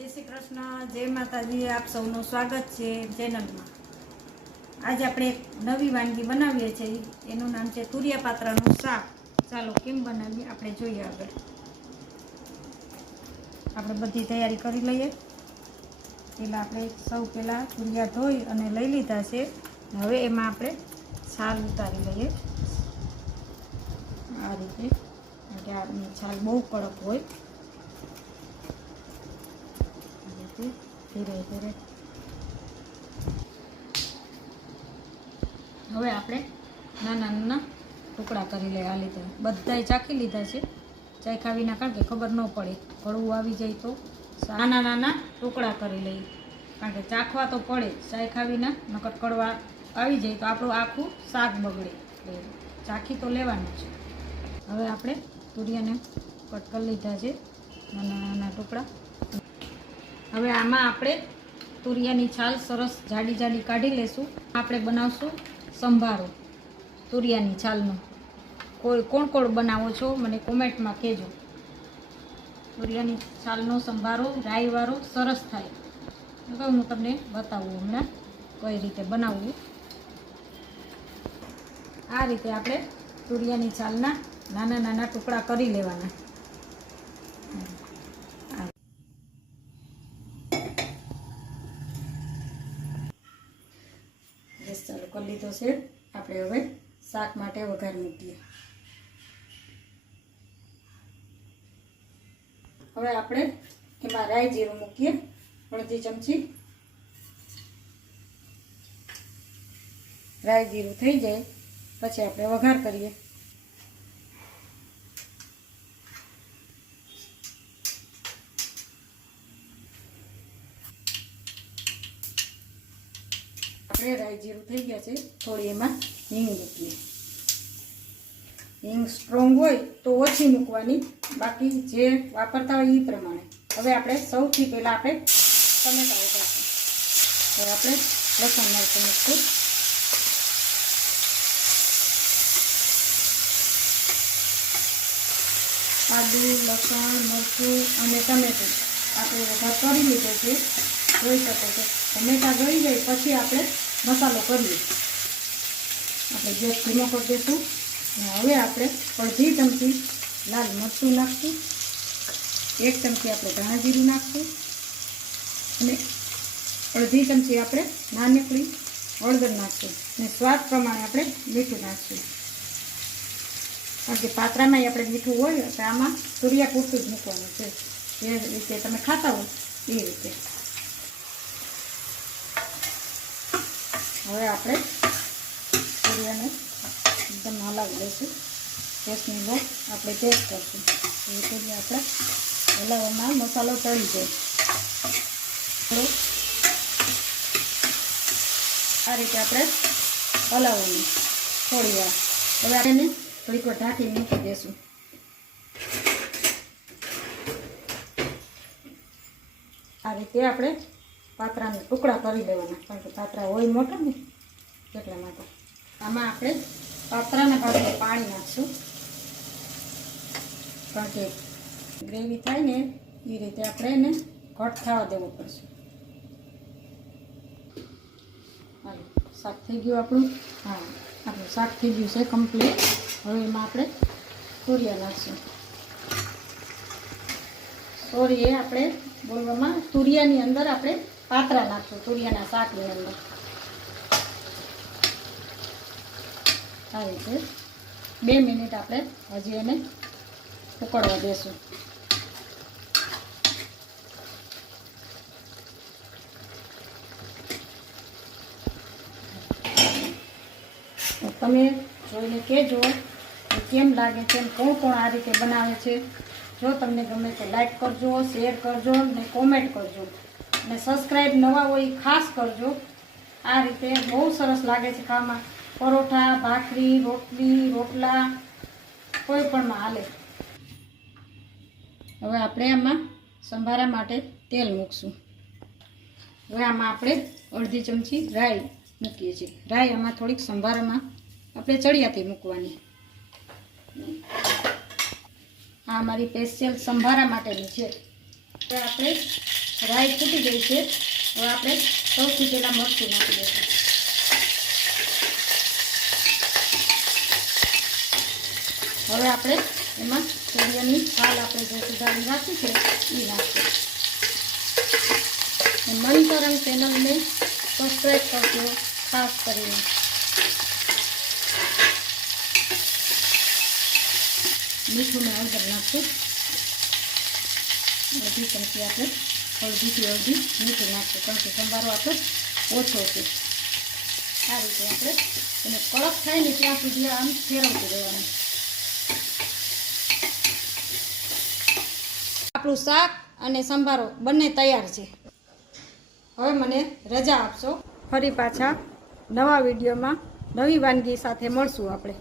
જય શ્રી કૃષ્ણ, જય માતાજી. આપ સૌનું સ્વાગત છે ચેનલમાં. આજે આપણે એક નવી વાનગી બનાવીએ છીએ. એનું નામ છે તુરિયા પાત્રાનું શાક. ચાલો કેમ બનાવીએ આપણે જોઈએ. આગળ આપણે બધી તૈયારી કરી લઈએ. પહેલાં આપણે પહેલાં તુરિયા ધોઈ અને લઈ લીધા છે. હવે એમાં આપણે છાલ ઉતારી લઈએ આ રીતે, કે આ છાલ બહુ કડક હોય. ધીરે ધીરે હવે આપણે નાના નાના ટુકડા કરી લઈએ. આ લીધે બધાય ચાખી લીધા છે. ચાખ્યા વિના, કારણ કે ખબર ન પડે, કડવું આવી જાય તો. નાના નાના ટુકડા કરી લઈએ, કારણ કે ચાખવા તો પડે. ચાખ્યા વિના નકર કડવા આવી જાય તો આપણું આખું શાક બગડે. ચાખી તો લેવાનું છે. હવે આપણે તુરિયાને કટ કરી લીધા છે નાના નાના ટુકડા. હવે આમાં આપણે તુરિયાની છાલ સરસ જાડી જાડી કાઢી લઈશું. આપણે બનાવશું સંભારો તુરિયાની છાલનો. કોણ કોણ બનાવો છો મને કોમેન્ટમાં કહેજો. તુરિયાની છાલનો સંભારો રાઈવાળો સરસ થાય. તો હું તમને બતાવું હમણાં કઈ રીતે બનાવવું. આ રીતે આપણે તુરિયાની છાલના નાના નાના ટુકડા કરી લેવાના. ગેસ ચાલુ કરી લીધો છે. આપણે હવે શાક માટે વઘાર મૂકીએ. હવે આપણે એમાં રાઈ જીરું મૂકીએ, અડધી ચમચી. રાઈ જીરું થઈ જાય પછી આપણે વઘાર કરીએ. આપણે રાઈ જીરું થઈ ગયા છે. થોડી એમાં હિંગ મૂકીએ. હિંગ સ્ટ્રોંગ હોય તો ઓછી મૂકવાની, બાકી જે વાપરતા હોય એ પ્રમાણે. હવે આપણે સૌથી પહેલાં આપણે ટમેટા વઘારશું. હવે આપણે લસણ મરચું મૂકશું. આદુ, લસણ, મરચું અને ટમેટું આપણે વઘાર કરી લીધો છે. જોઈ શકો છો. ટમેટા ગળી જાય પછી આપણે મસાલો કરીએ. આપણે ગેસ ધીમો કરી દઈશું. હવે આપણે અડધી ચમચી લાલ મરચું નાખશું. 1 ચમચી આપણે ધાણા જીરું નાખશું અને અડધી ચમચી આપણે નાનકડી હળદર નાખશું. અને સ્વાદ પ્રમાણે આપણે મીઠું નાખશું. કારણ કે પાત્રામાં આપણે મીઠું હોય તો આમાં તુરિયા પૂરતું જ મૂકવાનું છે. જે રીતે તમે ખાતા હોય એ રીતે. હવે આપણે તુરિયાને એકદમ હલાવી લઈશું. ગેસની લો આપણે તેજ કરશું. એ રીતે આપણે હલાવવામાં મસાલો ચડી જાય. આ રીતે આપણે હલાવવાનું થોડી વાર. હવે આપણે થોડીક વાર ઢાંકીને મૂકી દઈશું. આ રીતે આપણે પાત્રાના ટુકડા કરી લેવાના, કારણ કે પાત્રા હોય મોટા ને એટલા માટે. આમાં આપણે પાત્રાના ભાગે પાણી નાખશું, કારણ કે ગ્રેવી થાય ને એ રીતે આપણે એને ઘટ થવા દેવું પડશે. હાલો, શાક થઈ ગયું આપણું. હા, આપણું શાક થઈ ગયું છે કમ્પ્લીટ. હવે એમાં આપણે તુરિયા નાખશું. સોરી, એ આપણે બોલવામાં તુરિયાની અંદર આપણે પાત્રા નાખશું. તુરિયાના શાકની અંદર આ રીતે 2 મિનિટ આપણે હજી એને ઉકળવા દેશું. તમે જોઈને કહેજો કેમ લાગે છે, કોણ કોણ આ રીતે બનાવે છે. જો તમને ગમે તો લાઈક કરજો, શેર કરજો અને કોમેન્ટ કરજો. અને સબસ્ક્રાઈબ નવા હોય એ ખાસ કરજો. આ રીતે બહુ સરસ લાગે છે ખાવામાં. પરોઠા, ભાખરી, રોટલી, રોટલા કોઈ પણમાં હાલે. હવે આપણે આમાં સંભારા માટે તેલ મૂકશું. હવે આમાં આપણે અડધી ચમચી રાઈ મૂકીએ છીએ. રાઈ આમાં થોડીક સંભારામાં આપણે ચડિયાતી મૂકવાની. આ મારી સ્પેશિયલ સંભારા માટેની છે. આપણે રાઈ ફૂટી ગઈ છે. હવે આપણે સૌથી પહેલાં મરચું નાખી દઈશું. હવે આપણે એમાં સૂર્યની છાલ આપણે જે સુધારી રાખી છે એ નાખીએ. મનતરંગ ચેનલને સબસ્ક્રાઈબ કરજો ખાસ કરીને. મીઠું ને હળદર નાખશું. અડધી ચમચી આપણે અડધી મીઠું નાખશું, કારણ કે સંભારો આપણે ઓછો છે. આ રીતે આપણે એને કડક થાય ને ત્યાં સુધી આમ ફેરવતું રહેવાનું. આપણું શાક અને સંભારો બંને તૈયાર છે. હવે મને રજા આપશો. ફરી પાછા નવા વિડીયોમાં નવી વાનગી સાથે મળશું આપણે.